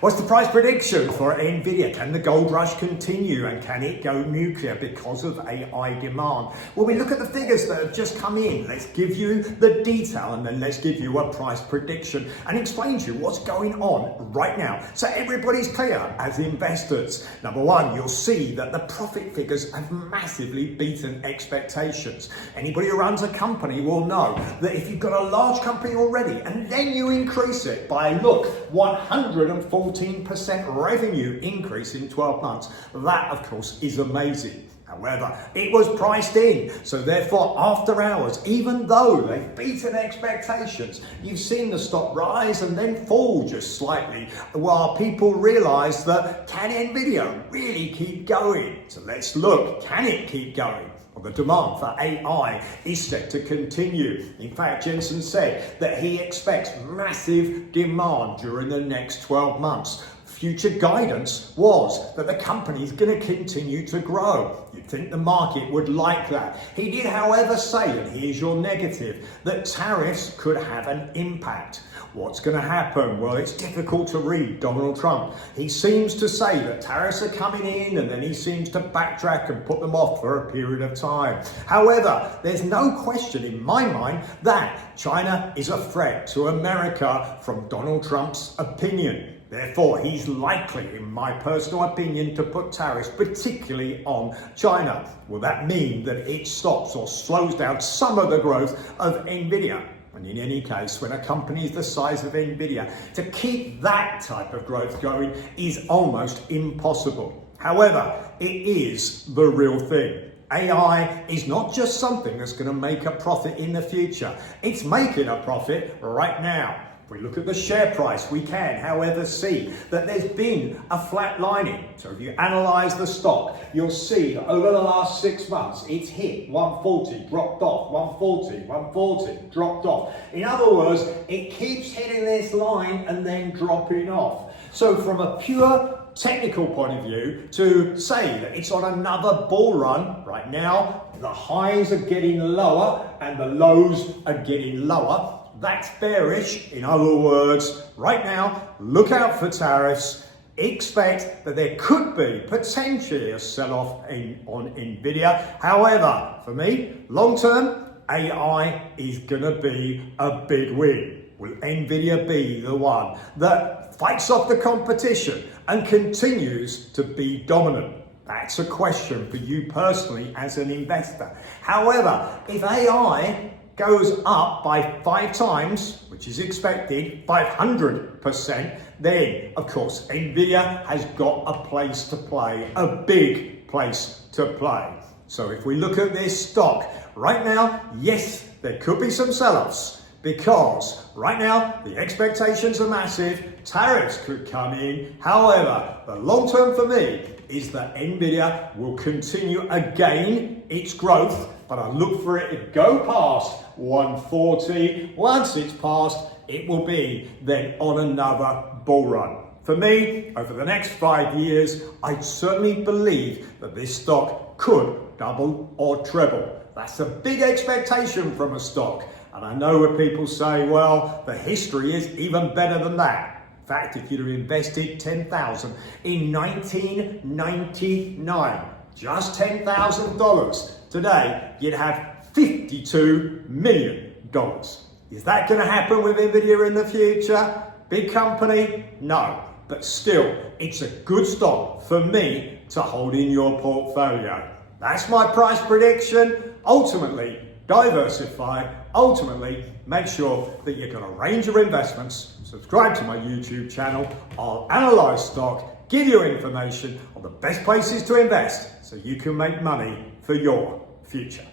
What's the price prediction for Nvidia? Can the gold rush continue and can it go nuclear because of AI demand? Well, we look at the figures that have just come in. Let's give you the detail and then let's give you a price prediction and explain to you what's going on right now. So everybody's clear as investors. Number one, you'll see that the profit figures have massively beaten expectations. Anybody who runs a company will know that if you've got a large company already and then you increase it by, look, 114% revenue increase in 12 months. That, of course, is amazing. However, it was priced in. So therefore, after hours, even though they've beaten expectations, you've seen the stock rise and then fall just slightly while people realize that can Nvidia really keep going? So let's look, can it keep going? Well, the demand for AI is set to continue. In fact, Jensen said that he expects massive demand during the next 12 months. Future guidance was that the company is going to continue to grow. You'd think the market would like that. He did, however, say, and here's your negative, that tariffs could have an impact. What's going to happen? Well, it's difficult to read Donald Trump. He seems to say that tariffs are coming in and then he seems to backtrack and put them off for a period of time. However, there's no question in my mind that China is a threat to America from Donald Trump's opinion. Therefore, he's likely, in my personal opinion, to put tariffs particularly on China. Will that mean that it stops or slows down some of the growth of Nvidia? And in any case, when a company is the size of Nvidia, to keep that type of growth going is almost impossible. However, it is the real thing. AI is not just something that's going to make a profit in the future. It's making a profit right now. If we look at the share price, we can, however, see that there's been a flat lining. So if you analyze the stock, you'll see that over the last 6 months, it's hit 140, dropped off, 140, 140, dropped off. In other words, it keeps hitting this line and then dropping off. So from a pure technical point of view, to say that it's on another bull run right now, the highs are getting lower and the lows are getting lower. That's bearish. In other words, right now, look out for tariffs. Expect that there could be potentially a sell-off on Nvidia. However, for me, long-term, AI is going to be a big win. Will Nvidia be the one that fights off the competition and continues to be dominant? That's a question for you personally as an investor. However, if AI goes up by 5 times, which is expected, 500%, then of course Nvidia has got a place to play, a big place to play. So if we look at this stock right now, yes, there could be some sell-offs because right now the expectations are massive, tariffs could come in. However, the long term for me is that Nvidia will continue again its growth, but I look for it to go past 140. Once it's passed, it will be then on another bull run. For me, over the next 5 years, I certainly believe that this stock could double or treble. That's a big expectation from a stock. And I know where people say, well, the history is even better than that. In fact, if you'd have invested $10,000 in 1999, just $10,000, today you'd have $52 million. Is that going to happen with Nvidia in the future? Big company? No. But still, it's a good stock for me to hold in your portfolio. That's my price prediction. Ultimately, diversify. Ultimately, make sure that you've got a range of investments. Subscribe to my YouTube channel. I'll analyze stock, give you information on the best places to invest so you can make money for your future.